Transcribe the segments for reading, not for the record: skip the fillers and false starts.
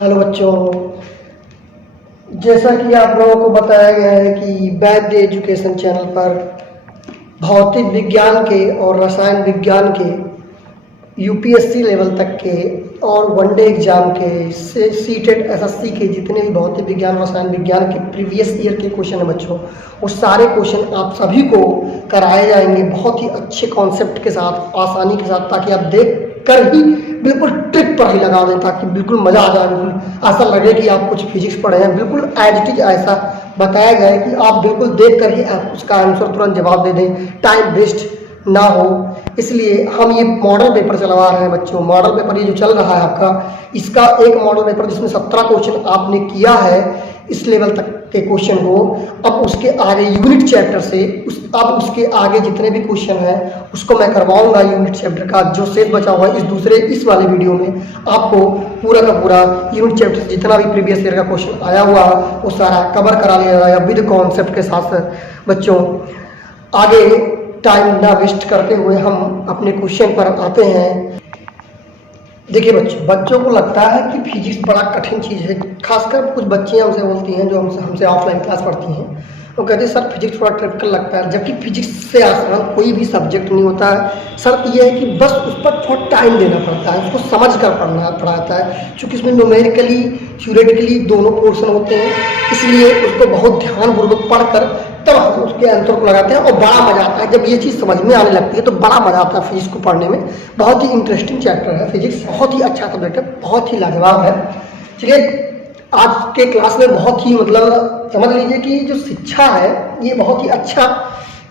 Hello बच्चों, जैसा कि आप लोगों को बताया गया है कि वैद्य एजुकेशन चैनल पर भौतिक विज्ञान के और रसायन विज्ञान के यूपीएससी लेवल तक के और वनडे एग्जाम के से सीटेट एसएससी के जितने भी भौतिक विज्ञान रसायन विज्ञान के प्रीवियस ईयर के क्वेश्चन है बच्चों, वो सारे क्वेश्चन आप सभी को कराए जाएंगे बहुत ही अच्छे कॉन्सेप्ट के साथ, आसानी के साथ, ताकि आप देख कर ही बिल्कुल ट्रिक पर ही लगा दें, ताकि बिल्कुल मजा आ जाए, बिल्कुल ऐसा लगे कि आप कुछ फिजिक्स पढ़े हैं। बिल्कुल एज इट इज ऐसा बताया गया है कि आप बिल्कुल देख कर ही आप उसका आंसर तुरंत जवाब दे दें, टाइम वेस्ट ना हो। इसलिए हम ये मॉडल पेपर चलवा रहे हैं बच्चों। मॉडल पेपर ये जो चल रहा है आपका, इसका एक मॉडल पेपर जिसमें 17 क्वेश्चन आपने किया है इस लेवल तक के क्वेश्चन को, अब उसके आगे यूनिट चैप्टर से अब उसके आगे जितने भी क्वेश्चन हैं उसको मैं करवाऊंगा यूनिट चैप्टर का। जो शेष बचा हुआ है इस वाले वीडियो में आपको पूरा का पूरा यूनिट चैप्टर से जितना भी प्रीवियस ईयर का क्वेश्चन आया हुआ वो सारा कवर करा लिया जाएगा विद कॉन्सेप्ट के साथ। बच्चों, आगे टाइम ना वेस्ट करते हुए हम अपने क्वेश्चन पर आते हैं। देखिए बच्चों को लगता है कि फिजिक्स बड़ा कठिन चीज़ है। खासकर कुछ बच्चियां हमसे बोलती हैं जो हमसे ऑफलाइन क्लास पढ़ती हैं, वो कहते हैं सर फिजिक्स थोड़ा ट्रिपिकल लगता है, जबकि फिजिक्स से आसान कोई भी सब्जेक्ट नहीं होता है। शर्त यह है कि बस उस पर थोड़ा टाइम देना पड़ता है, उसको समझ कर पढ़ाता है। क्योंकि इसमें न्यूमेरिकली थ्योरेटिकली दोनों पोर्शन होते हैं, इसलिए उसको बहुत ध्यानपूर्वक पढ़कर तब हम उसके आंसर को लगाते हैं और बड़ा मजा आता है। जब ये चीज़ समझ में आने लगती है तो बड़ा मजा आता है फिजिक्स को पढ़ने में। बहुत ही इंटरेस्टिंग चैप्टर है फिजिक्स, बहुत ही अच्छा सब्जेक्ट है, बहुत ही लाजवाब है। चलिए, आज के क्लास में बहुत ही समझ लीजिए कि जो शिक्षा है ये बहुत ही अच्छा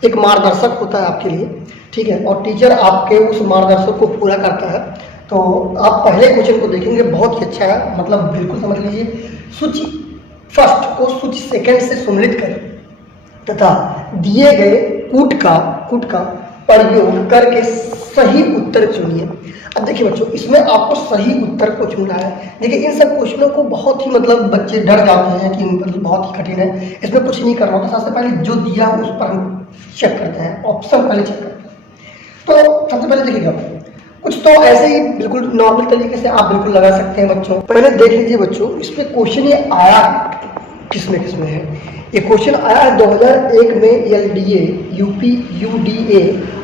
एक मार्गदर्शक होता है आपके लिए, ठीक है, और टीचर आपके उस मार्गदर्शक को पूरा करता है। तो आप पहले क्वेश्चन को देखेंगे, बहुत ही अच्छा है, बिल्कुल समझ लीजिए। सूची फर्स्ट को सूची सेकंड से सम्मिलित करें तथा दिए गए कूट का प्रयोग करके सही उत्तर चुनिए। अब देखिए बच्चों, इसमें आपको सही उत्तर को चुनना है। देखिए, इन सब क्वेश्चनों को बहुत ही बच्चे डर जाते हैं कि बहुत ही कठिन है, इसमें कुछ नहीं करना होता। सबसे पहले जो दिया उस पर हम चेक करते हैं, ऑप्शन पहले चेक करते हैं। तो सबसे पहले देखिएगा, कुछ तो ऐसे ही बिल्कुल नॉर्मल तरीके से आप बिल्कुल लगा सकते हैं बच्चों। पहले देख लीजिए बच्चों, इस पर क्वेश्चन ये आया किसमें है। ये क्वेश्चन आया है 2001 में एलडीए, यूपी यूडीए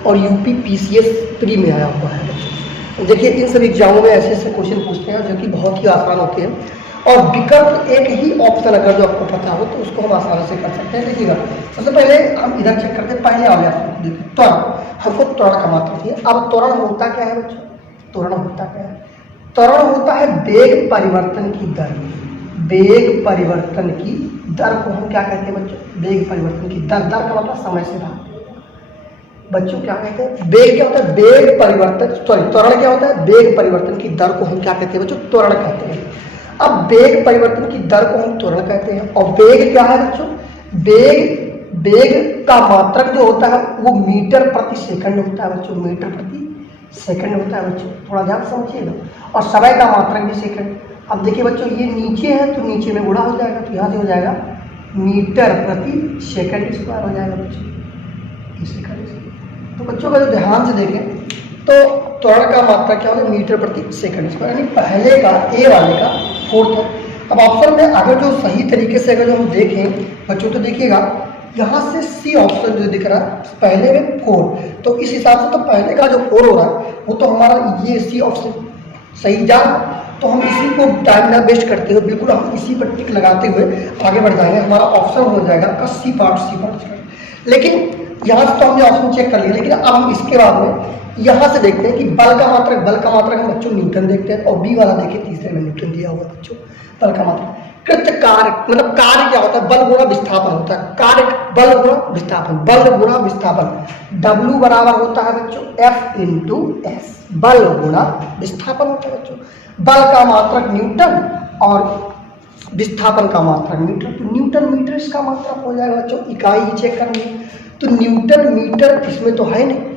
और यूपी पीसीएस प्री में आया हुआ है बच्चों। देखिए, इन सब एग्जामों में ऐसे क्वेश्चन पूछते हैं जो कि बहुत ही आसान होते हैं, और विकल्प एक ही ऑप्शन अगर जो आपको पता हो तो उसको हम आसानी से कर सकते हैं। देखिएगा, सबसे पहले हम इधर चेक करते हैं, पहले वाले ऑप्शन को देखिए, त्वरण। हमको त्वरण का मात्रा चाहिए। अब त्वरण होता क्या है बच्चों? त्वरण होता क्या है? त्वरण होता है वेग परिवर्तन की दर। वेग परिवर्तन की दर को हम क्या कहते हैं बच्चों? वेग परिवर्तन की दर। दर का मतलब समय से भाग बच्चों, क्या कहते हैं? वेग क्या होता है? वेग परिवर्तन, सॉरी, त्वरण क्या होता है? वेग परिवर्तन की दर को हम क्या कहते हैं बच्चों? त्वरण कहते हैं। अब वेग परिवर्तन की दर को हम त्वरण कहते हैं। और वेग क्या है बच्चों? वेग का मात्रक जो होता है वो मीटर प्रति सेकंड होता है बच्चों, मीटर प्रति सेकंड होता है बच्चों, थोड़ा ध्यान समझिएगा। और समय का मात्रक भी सेकंड। अब देखिए बच्चों, ये नीचे है तो नीचे में गुणा हो जाएगा, तो यहाँ से हो जाएगा मीटर प्रति सेकंड स्क्वायर हो जाएगा बच्चों, इसी तरह से। तो बच्चों अगर ध्यान से देखें तो त्वरण का मात्रा क्या होगा? मीटर प्रति सेकंड स्क्वायर, यानी पहले का ए वाले का फोर्थ है। अब ऑप्शन में अगर जो सही तरीके से अगर जो हम देखें बच्चों, तो देखिएगा यहाँ से सी ऑप्शन जो दिख रहा है पहले में 4, तो इस हिसाब से तो पहले का जो 4 हो रहा है वो तो हमारा ये सी ऑप्शन सही जा। तो हम इसी को टाइम ना वेस्ट करते हुए बिल्कुल हम इसी पर टिक लगाते हुए आगे बढ़ जाएंगे। हमारा ऑप्शन हो जाएगा का सी पार्ट। लेकिन यहाँ से तो हमने ऑप्शन चेक कर लिया, लेकिन अब हम इसके बाद में यहाँ से देखते हैं कि बल का मात्रक हम बच्चों न्यूटन देखते हैं। और बी वाला देखिए, तीसरे में न्यूटन दिया हुआ बच्चों, बल का मात्रक। कृत्य कार्य कार्य क्या होता है? बल गुणा विस्थापन होता है। कार्य बल गुणा विस्थापन, बल गुणा विस्थापन। W बराबर होता है बच्चों F इंटू एस, बल गुणा विस्थापन होता है बच्चों। बल का मात्रक न्यूटन और विस्थापन का मात्रक मीटर, तो न्यूटन मीटर इसका मात्रक हो जाएगा बच्चों। इकाई ही चेक करनी है, तो न्यूटन मीटर इसमें तो है नहीं।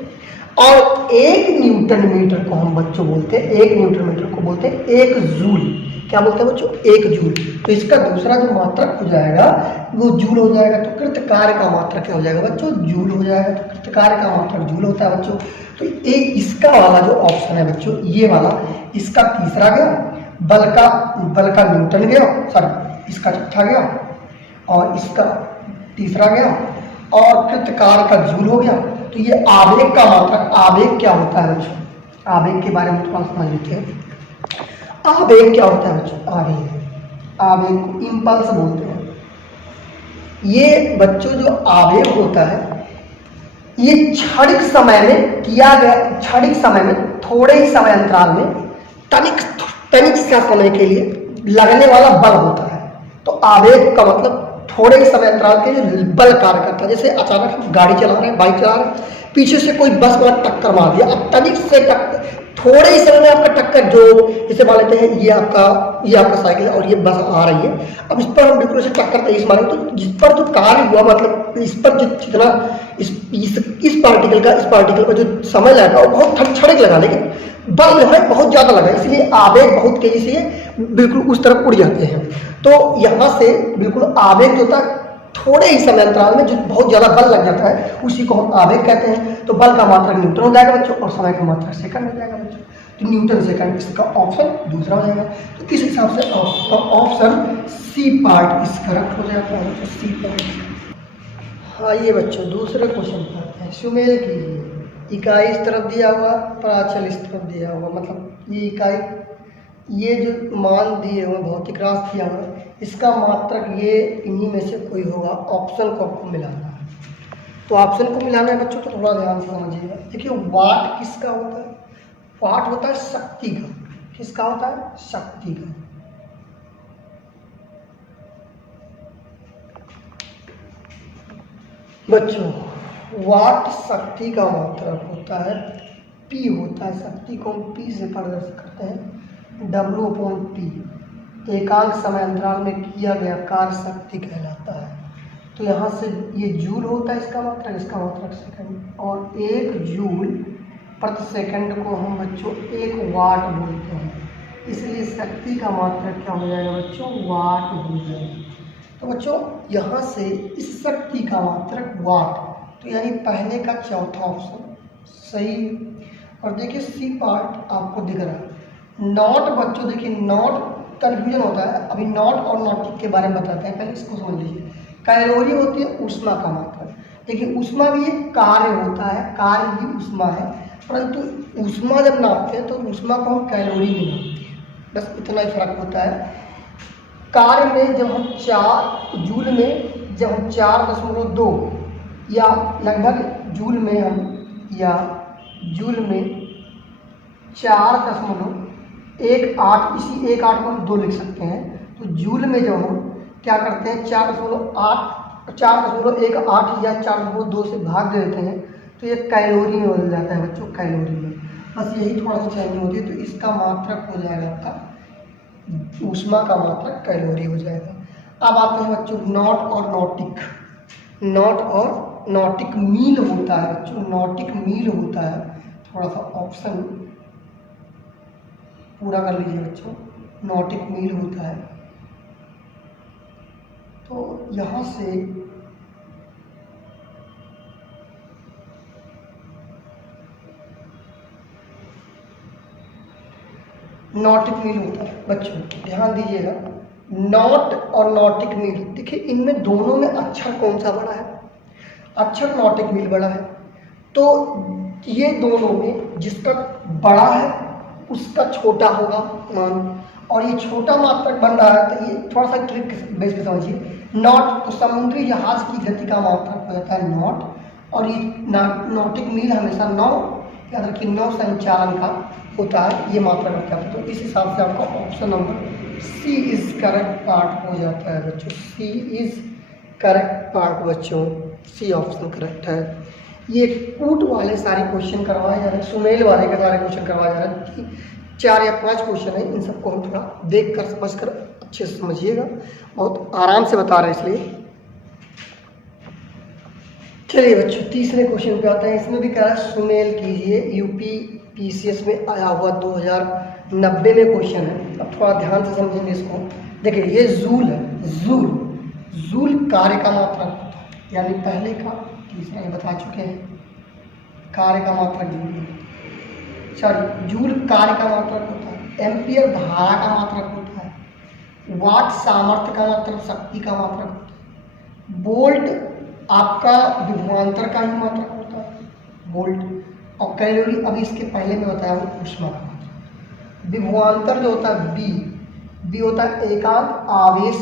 और एक न्यूटन मीटर को हम बच्चों बोलते हैं, एक न्यूटन मीटर को बोलते हैं 1 जूल। क्या बोलते हैं बच्चों? 1 जूल। तो इसका दूसरा जो मात्रक हो जाएगा वो जूल हो जाएगा। तो कृत कार्य का मात्रक क्या हो जाएगा बच्चों? जूल हो जाएगा। तो कृत कार्य का मात्रक जूल होता है बच्चों। तो एक इसका वाला जो ऑप्शन है बच्चों, ये वाला, इसका तीसरा गया। बल का न्यूटन गया, सॉरी इसका चौथा गया और इसका तीसरा गया और कृतकाल का जूल हो गया। तो ये आवेग का मात्रक, आवेग क्या होता है बच्चों, आवेग के बारे में थोड़ा समझ लेते हैं। आवेग क्या होता है बच्चों, आवेग को इम्पल्स बोलते हैं। ये बच्चों जो आवेग होता है ये क्षणिक समय में किया गया, क्षणिक समय में थोड़े ही समय अंतराल में तनिक सा समय के लिए लगने वाला बल होता है। तो आवेग का मतलब थोड़े ही समय अंतराल के लिए बल कार्य करता है। जैसे अचानक हम गाड़ी चला रहे हैं, बाइक चला रहे हैं, पीछे से कोई बस वाला टक्कर मार दिया, अब तनिक से थोड़े ही समय में आपका टक्कर, जो जैसे मान लेते हैं ये आपका साइकिल है और ये बस आ रही है, अब इस पर हम बिल्कुल से टक्कर तेज मारेंगे तो जिस पर जो कार्य हुआ, मतलब इस पर जितना इस पार्टिकल का जो समय लगा वो बहुत क्षणिक लगा, लेकिन बल जो है बहुत ज्यादा लगा, इसलिए आवेग बहुत तेजी से बिल्कुल उस तरफ उड़ जाते हैं। तो यहाँ से बिल्कुल आवेग जो होता है थोड़े ही समय अंतराल में जो बहुत ज्यादा बल लग जाता है उसी को हम आवेग कहते हैं। तो बल का मात्रक न्यूटन हो जाएगा बच्चों और समय का मात्रक सेकंड हो जाएगा बच्चों। तो न्यूटन सेकंड, इसका ऑप्शन दूसरा हो जाएगा। तो किस हिसाब से ऑप्शन सी पार्ट इस करेक्ट हो जाता है, सी पार्ट। आइए बच्चों दूसरे क्वेश्चन पर आते हैं। सुमेल कीजिए, इकाई इस तरफ दिया हुआ, प्राचल इस तरफ दिया हुआ, मतलब ये इकाई, ये जो मान दिए हुए भौतिक राशि दिया हुआ, इसका मात्रक ये इन्हीं में से कोई होगा। ऑप्शन को आपको मिलाना है। तो ऑप्शन को मिलाना है बच्चों, तो थोड़ा ध्यान से समझिएगा। देखिए वाट किसका होता है, वाट होता है शक्ति का। किसका होता है, शक्ति का। बच्चों वाट शक्ति का मात्रक होता है, पी होता है, शक्ति को हम पी से प्रदर्शित करते हैं, W/P। एकांक समय अंतराल में किया गया कार्य शक्ति कहलाता है। तो यहाँ से ये जूल होता है इसका मात्रक सेकंड, और 1 जूल प्रति सेकंड को हम बच्चों 1 वाट बोलते हैं, इसलिए शक्ति का मात्रक क्या हो जाएगा बच्चों, वाट हो जाएगा। तो बच्चों यहाँ से इस शक्ति का मात्रक वाट, तो यानी पहले का चौथा ऑप्शन सही। और देखिए सी पार्ट आपको दिख रहा है। नॉट बच्चों देखिए, नॉट कन्फ्यूजन होता है, अभी नॉट और नॉटिक के बारे में बताते हैं, पहले इसको समझ लीजिए। कैलोरी होती है ऊष्मा का मात्रक। देखिए ऊष्मा भी एक कार्य होता है, कार्य भी ऊष्मा है, परंतु ऊष्मा जब नापते हैं तो ऊष्मा को हम कैलोरी में नापते हैं, बस इतना ही फर्क होता है। कार्य में जब हम 4 जूल में जब हम 4.2 या लगभग जूल में हम, या जूल में 4.18, इसी 1.8 को हम 2 लिख सकते हैं। तो जूल में जब हम क्या करते हैं 4.18 या 4.2 से भाग देते हैं तो ये कैलोरी में बदल जाता है बच्चों, कैलोरी में। बस यही थोड़ा सा चेंज होती है। तो इसका मात्रक हो जाएगा आपका, ऊष्मा का मात्रक कैलोरी हो जाएगा। अब आते हैं बच्चों नॉट और नॉटिक। नॉट और नॉटिक मील होता है बच्चों, नॉटिक मील होता है। थोड़ा सा ऑप्शन पूरा कर लीजिए बच्चों, नॉटिक मील होता है। तो यहाँ से नॉटिक मील होता है बच्चों, ध्यान दीजिएगा। नॉट और नॉटिक मील, देखिए इनमें दोनों में अक्षर कौन सा बड़ा है, अक्षर नॉटिक मील बड़ा है। तो ये दोनों में जिसका बड़ा है उसका छोटा होगा मान, और ये छोटा मात्रक बन रहा है। तो ये थोड़ा सा ट्रिक बेस पे समझिए। नॉट तो समुद्री जहाज की गति का मात्रक हो जाता है नॉट, और ये नॉटिक मील हमेशा 9, याद रखिए 9 संचालन का होता है, ये मात्रक रखा है। तो इस हिसाब से आपका option number C is correct part हो जाता है बच्चों, सी इज करेक्ट पार्ट बच्चों, सी ऑप्शन करेक्ट है। ये कूट वाले सारे क्वेश्चन करवाए जा रहे हैं, सुमेल वाले के सारे क्वेश्चन करवाए जा रहे हैं। 4 या 5 क्वेश्चन है, इन सबको हम थोड़ा देख कर समझ कर अच्छे से समझिएगा, बहुत आराम से बता रहे हैं इसलिए। चलिए बच्चों तीसरे क्वेश्चन पे आते हैं। इसमें भी कह रहा है सुमेल कीजिए, यूपी पीसीएस में आया हुआ 2090 में क्वेश्चन है। अब थोड़ा ध्यान से समझेंगे इसको। देखिए ये जूल है, जूल, जूल कार्य का मात्रक, यानी पहले का तीसरा ये बता चुके हैं, कार्य का मात्रक जूल, सॉरी जूल कार्य का मात्रक होता है। एम्पियर धारा का मात्रक होता है, वाट सामर्थ्य का मतलब शक्ति का मात्रक होता है, वोल्ट आपका विभवांतर का ही मात्रक होता है, वोल्ट, और कैलोरी अभी इसके पहले मैं बताया हूँ ऊष्मा का मात्रक। विभवांतर जो होता है बी होता है एकांक आवेश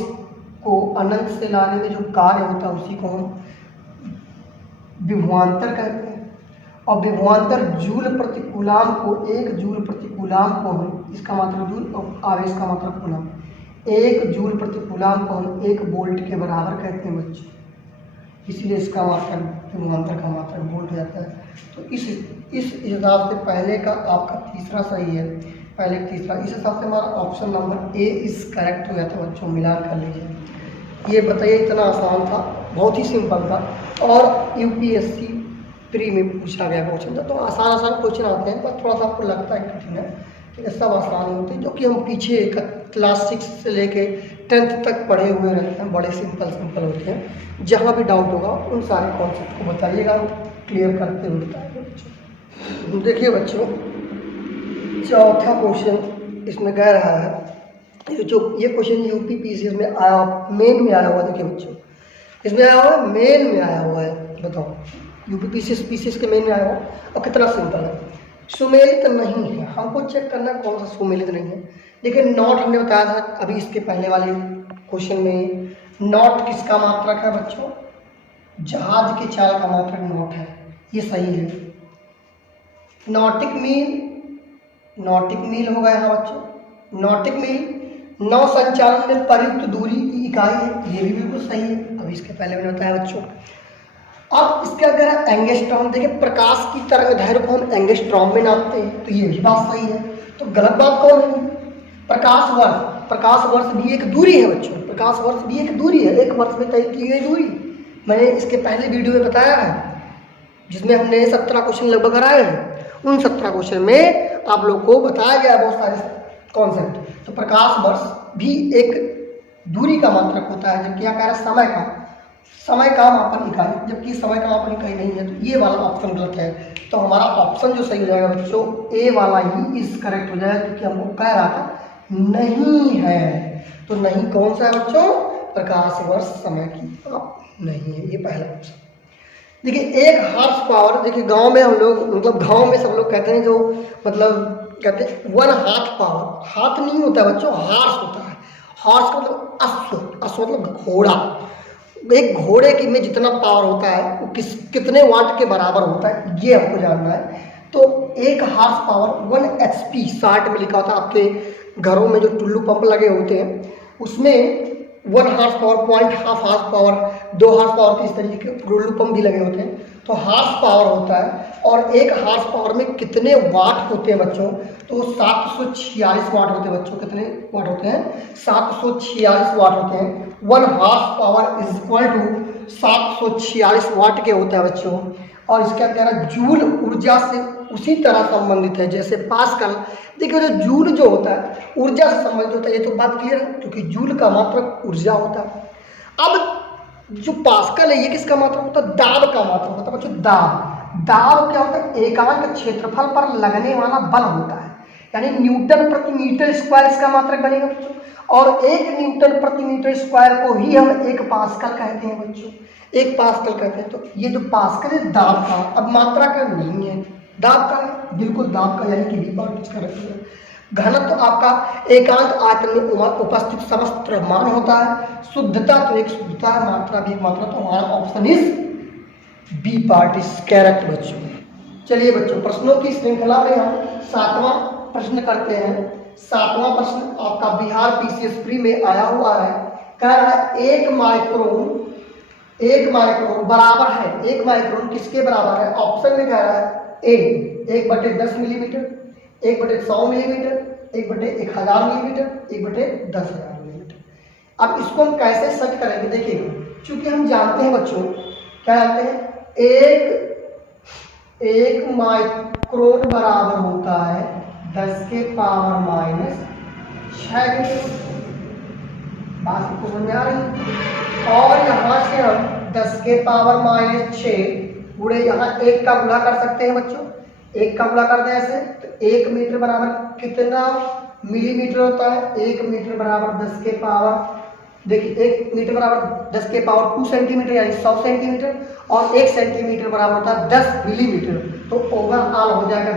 को अनंत से लाने में जो कार्य होता है उसी को हम विभवांतर कहते हैं। और विभवांतर जूल प्रति कूलाम को, 1 जूल प्रति कूलाम को हम, इसका मात्रक जूल और आवेश का मात्रक कूलाम, 1 जूल प्रति कूलाम को हम 1 वोल्ट के बराबर कहते हैं बच्चे, इसलिए इसका मात्रक विभवांतर का मात्रक वोल्ट हो जाता है। तो इस हिसाब से पहले का आपका तीसरा सही है, पहले तीसरा, इस हिसाब से हमारा option number A is correct हो जाता है बच्चों। मिलान कर लीजिए। ये बताइए, इतना आसान था, बहुत ही सिंपल था, और यूपीएससी प्री में पूछा गया क्वेश्चन था। तो आसान क्वेश्चन आते हैं, पर थोड़ा सा आपको लगता है कठिन है, ठीक है, सब आसान होते हैं, जो कि हम पीछे क्लास 6 से लेके 10th तक पढ़े हुए रहते हैं, बड़े सिंपल होते हैं। जहाँ भी डाउट होगा उन सारे कॉन्सेप्ट को बताइएगा, क्लियर करते हुए बताएंगे बच्चों। देखिए बच्चों, चौथा क्वेश्चन इसमें कह रहा है, जो ये क्वेश्चन यूपी पीसीएस में आया, मेन में आया हुआ, देखिए बच्चों इसमें आया हुआ है, मेन में आया हुआ है, बताओ यूपी पीसीएस के मेन में आया हुआ, और कितना सिंपल है। सुमेलित नहीं है, हमको चेक करना कौन सा सुमेलित नहीं है। लेकिन नॉट हमने बताया था अभी इसके पहले वाले क्वेश्चन में, नॉट किसका मात्रक है बच्चों? जहाज की चाल का मात्रक नॉट है, ये सही है। नॉटिक मील होगा यहाँ बच्चों। नॉटिक मील नौ संचालन में प्रयुक्त दूरी की इकाई है, ये भी बिल्कुल सही है, अभी इसके पहले मैंने बताया बच्चों। अब इसका अगर एंगस्ट्रॉम, देखिए प्रकाश की तरंग दैर्घ्य को हम एंगस्ट्रॉम में नापते हैं, तो ये भी बात सही है। तो गलत बात कौन है? प्रकाश वर्ष भी एक दूरी है बच्चों, प्रकाश वर्ष भी एक दूरी है, एक वर्ष में तय की गई दूरी। मैंने इसके पहले वीडियो में बताया है, जिसमें हमने 17 क्वेश्चन लगभग कराए हैं। उन 17 क्वेश्चन में आप लोग को बताया गया बहुत सारे कॉन्सेप्ट। तो प्रकाश वर्ष भी एक दूरी का मात्रक होता है, जबकि क्या कह रहा है समय का मापन इकाई, जबकि समय का मापन इकाई नहीं है। तो ये वाला ऑप्शन गलत है। तो हमारा ऑप्शन जो सही हो जाएगा बच्चों, ए वाला ही इस करेक्ट हो जाएगा, क्योंकि हमको कह रहा था नहीं है। तो नहीं कौन सा है बच्चों? प्रकाश वर्ष समय की नहीं है, ये पहला ऑप्शन। देखिए 1 हॉर्स पावर, देखिए गांव में हम लोग, मतलब गांव में सब लोग कहते हैं, जो मतलब कहते हैं 1 हाथ पावर, हाथ नहीं होता है बच्चों, हॉर्स होता है। हॉर्स का मतलब अश्व मतलब घोड़ा। एक घोड़े की में जितना पावर होता है वो कितने वाट के बराबर होता है, ये हमको जानना है। तो 1 हॉर्स पावर 1 HP, 60 में लिखा होता है। आपके घरों में जो टुल्लू पंप लगे होते हैं उसमें 1 horse power, 0.5 horse power, 2 horse power के इस तरीके के टुल्लू पंप भी लगे होते हैं। तो हॉर्स पावर होता है, और 1 हॉर्स पावर में कितने वाट होते हैं बच्चों? तो 746 वाट होते हैं बच्चों। कितने वाट होते हैं? 746 वाट होते हैं। 1 horse power is equal to 746 watt के होता है बच्चों। और इसका कह रहा है जूल ऊर्जा से उसी तरह संबंधित है जैसे पास्कल। देखिए जो जूल जो होता है ऊर्जा से संबंधित होता है, ये तो बात क्लियर है, क्योंकि जूल का मात्रक ऊर्जा होता है। अब जो पास्कल है ये किसका मात्रक होता है? दाब का मात्रक होता है बच्चों। दाब क्या होता है? एकांक क्षेत्रफल पर लगने वाला बल होता है, यानी न्यूटन प्रति मीटर स्क्वायर इसका मात्रक बनेगा बच्चों। और 1 न्यूटन प्रति मीटर स्क्वायर को ही हम 1 पास्कल कहते हैं बच्चों, 1 पास्कल कहते हैं। तो ये जो पास्कल है दाब का, अब मात्रा का नहीं है, दाब का है, बिल्कुल दाब का, यानी कि V बार इसका रखिएगा। घनत्व तो आपका एकांक आयतन में उपस्थित समस्त द्रव्यमान होता है। शुद्धता तो एक शुद्धता है, मात्रा भी एक मात्रा। तो हमारा option is B part is correct बच्चों। चलिए बच्चों, प्रश्नों की श्रृंखला में हम 7वां प्रश्न करते हैं। 7वां प्रश्न आपका बिहार पीसीएस प्री में आया हुआ है। कह रहा है 1 माइक्रोन बराबर है, 1 माइक्रोन किसके बराबर है? ऑप्शन में कह रहा है ए 1/10 मिलीमीटर, 1/100 मिलीमीटर, 1/1000 मिलीमीटर, 1/10,000 मिलीमीटर। अब इसको हम कैसे सेट करेंगे? देखिएगा, चूंकि हम जानते हैं बच्चों, क्या जानते हैं? एक माइक्रोन बराबर होता है 10 के पावर माइनस 6 मीटर। बात आपको समझ में आ रही है? और यहाँ से हम 10 के पावर माइनस 6 गुणे यहाँ 1 का गुणा कर सकते हैं बच्चों। 1 का गुणा कर दें ऐसे, तो 1 मीटर बराबर कितना मिलीमीटर होता है। 1 मीटर बराबर 10 के पावर, देखिए 1 मीटर बराबर 10 के पावर 2 सेंटीमीटर यानी 100 सेंटीमीटर, और 1 सेंटीमीटर बराबर होता है 10 मिलीमीटर। तो ओवरऑल हो जाएगा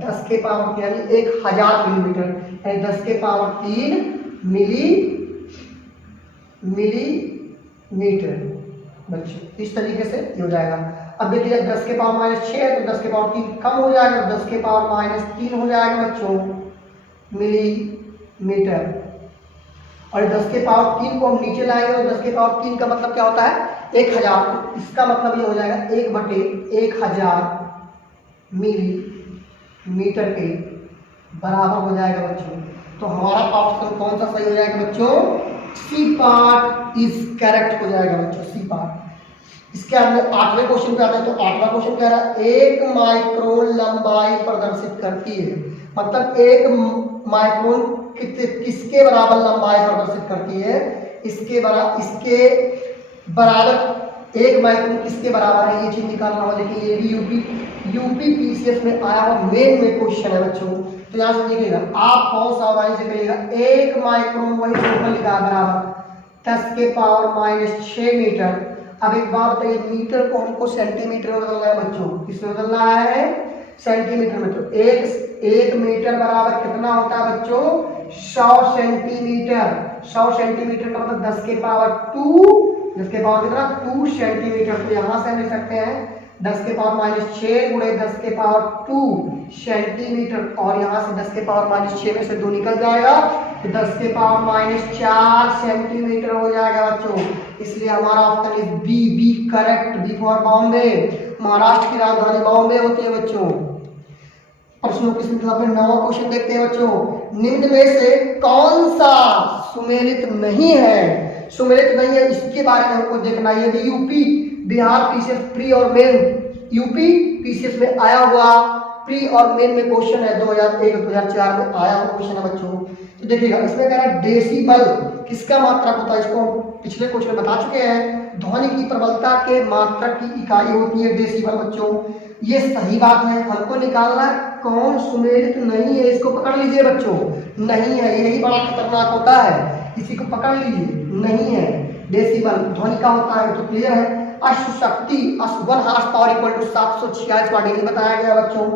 10 के पावर यानी 1000 मिलीमीटर, यानी 10 के पावर 3 मिलीमीटर बच्चों। इस तरीके से ये हो जाएगा। अब देखिए 10 के पावर -6 है तो 10 के पावर 3 कम हो जाएगा, तो 10 के पावर -3 हो जाएगा बच्चों मिलीमीटर। और 10 के पावर 3 को हम नीचे लाएंगे तो 10 के पावर 3 का मतलब क्या होता है 1000, तो इसका मतलब ये हो जाएगा 1/1000 मिलीमीटर के बराबर हो जाएगा बच्चों। तो हमारा ऑप्शन कौन सा सही हो जाएगा बच्चों? सी पार्ट इज करेक्ट हो जाएगा बच्चों, सी पार्ट। इसके अंदर 8वें क्वेश्चन पे आते हैं। तो 8वां क्वेश्चन कह रहा है 1 माइक्रोन लंबाई प्रदर्शित करती है, मतलब 1 माइक्रोन किसके बराबर लंबाई प्रदर्शित करती है? इसके बराबर 1 माइक्रोन किसके बराबर है, ये चीज निकालना होगा। देखिए ये भी यूपी पीसीएस में आया हुआ मेन में क्वेश्चन है बच्चों। तो यहाँ से देखिएगा आप बहुत सावधानी से करिएगा। 1 माइक्रोन वही सिंपल लिखा बराबर 10 के पावर -6 मीटर। अब एक बात बताइए, मीटर को हमको सेंटीमीटर में बदलना है बच्चों, किसमें बदलना है? सेंटीमीटर में। तो 1 मीटर बराबर कितना होता है बच्चों? 100 सेंटीमीटर। 100 सेंटीमीटर का मतलब 10 के पावर 2, 10 के पावर कितना 2 सेंटीमीटर। तो यहाँ से हम लिख सकते हैं 10 के पावर -6 गुणे 10 के पावर 2 सेंटीमीटर, और यहाँ से 10 के पावर -6 में से 2 निकल जाएगा तो 10 के पावर -4 सेंटीमीटर हो जाएगा बच्चों। इसलिए हमारा option is B correct, B for Bombay. Maharashtra की राजधानी बॉम्बे होती है बच्चों। प्रश्नों की श्रृंखला में 9वां क्वेश्चन देखते हैं बच्चों। निम्न में से कौन सा सुमेलित नहीं है? सुमेलित नहीं है इसके बारे में हमको देखना है। यदि यूपी बिहार पीसीएस प्री और मेन, यूपी पीसीएस में आया हुआ प्री और मेन में क्वेश्चन है, 2001-2004 में आया हुआ क्वेश्चन है बच्चों। तो देखिएगा इसमें कह रहा है डेसिबल किसका मात्रक होता है? इसको पिछले क्वेश्चन में बता चुके हैं। ध्वनि की प्रबलता के मात्रक की इकाई होती है डेसिबल बच्चों। ये सही बात है। हमको निकालना कौन सुमेलित नहीं है, इसको पकड़ लीजिए बच्चों। नहीं है, यही बड़ा खतरनाक होता है, इसी को पकड़ लीजिए। नहीं है, डेसिबल ध्वनि का होता है। तो क्लियर है। अश्व शक्ति 1 horse power equal to 746 watt degree बताया गया बच्चों।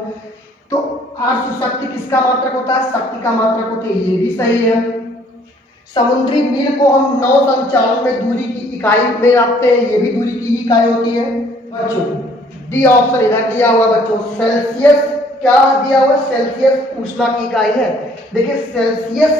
तो अश्व शक्ति किसका मात्रक होता है? शक्ति का मात्रक होता है, ये भी सही है। समुद्री मील को हम नौ संचालन में दूरी की इकाई में नापते हैं, ये भी दूरी की ही इकाई होती है बच्चों। डी ऑप्शन इधर दिया हुआ बच्चों। सेल्सियस क्या दिया हुआ? सेल्सियस ऊष्मा की इकाई है। देखिए सेल्सियस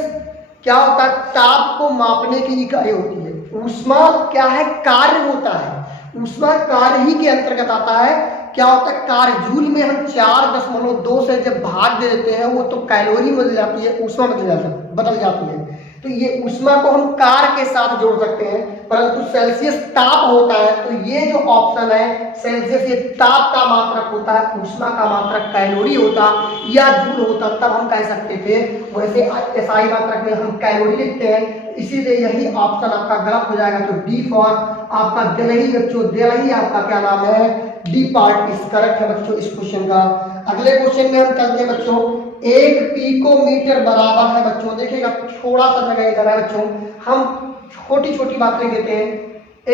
क्या होता है? ताप को मापने की इकाई होती है। ऊष्मा क्या है? कार्य होता है। ऊष्मा कार्य ही के अंतर्गत आता है। क्या होता है? कार्य जूल में हम 4.2 से जब भाग दे देते हैं वो तो कैलोरी बदल जाती है, ऊष्मा बदल जाती है। तो ये ऊष्मा को हम कार्य के साथ जोड़ सकते हैं, परंतु सेल्सियस ताप होता है। तो ये जो ऑप्शन है सेल्सियस, ये ताप का मात्रक होता है, ऊष्मा का मात्रक कैलोरी होता या जूल होता तब हम कह सकते थे। वैसे एसआई मात्रक में हम कैलोरी लिखते हैं, इसीलिए यही ऑप्शन आपका गलत हो जाएगा। तो डी फॉर आपका दिल्ली बच्चों, दिल्ली आपका क्या नाम है? डी पार्ट इज करेक्ट है बच्चों इस क्वेश्चन का। अगले क्वेश्चन में हम चलते हैं बच्चों। 1 पिकोमीटर बराबर है बच्चों, देखिएगा थोड़ा सा जगह इधर है बच्चों, हम छोटी छोटी बातें देते हैं।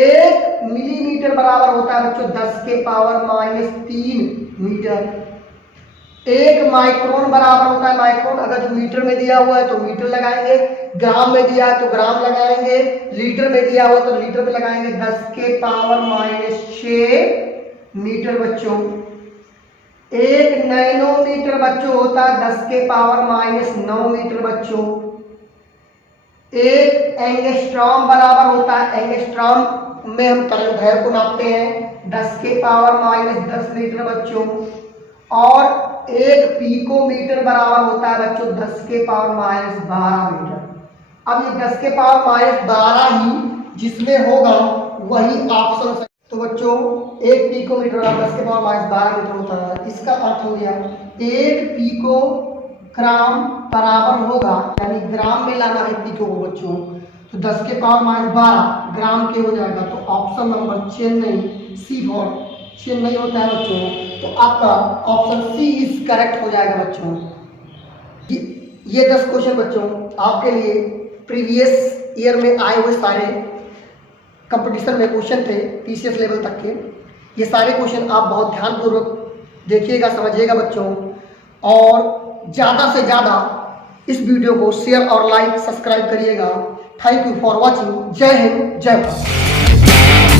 1 मिलीमीटर बराबर होता है बच्चों 10 के पावर -3 मीटर। 1 माइक्रोन बराबर होता है, माइक्रोन अगर जो मीटर में दिया हुआ है तो मीटर लगाएंगे, ग्राम में दिया है तो ग्राम लगाएंगे, लीटर में दिया हुआ तो लीटर में लगाएंगे। 10 के पावर -6 मीटर बच्चों। 1 नैनोमीटर बच्चों होता है 10 के पावर -9 मीटर बच्चों। 1 एंगस्ट्रॉम बराबर होता है, एंगस्ट्रॉम में हम तरंग दैर्घ्य को नापते हैं, 10 के पावर -10 मीटर बच्चों। और 1 पिकोमीटर बराबर होता है बच्चों 10 के पावर -12 मीटर। अब ये 10 के पावर -12 ही जिसमें होगा वही ऑप्शन। तो बच्चों 1 पिकोमीटर 10 के पावर -12 मीटर होता है। इसका अर्थ हो गया 1 पिकोग्राम बराबर होगा, यानी ग्राम में लाना है पिको को बच्चों, तो 10 के पावर -12 ग्राम के हो जाएगा। तो option number Chennai, C for Chennai होता है बच्चों। तो आपका ऑप्शन सी इज करेक्ट हो जाएगा बच्चों। ये 10 क्वेश्चन बच्चों आपके लिए प्रीवियस ईयर में आए हुए सारे कंपटीशन में क्वेश्चन थे TCS लेवल तक के। ये सारे क्वेश्चन आप बहुत ध्यानपूर्वक देखिएगा, समझिएगा बच्चों, और ज़्यादा से ज़्यादा इस वीडियो को शेयर और लाइक सब्सक्राइब करिएगा। Thank you for watching. जय हिंद, जय भारत।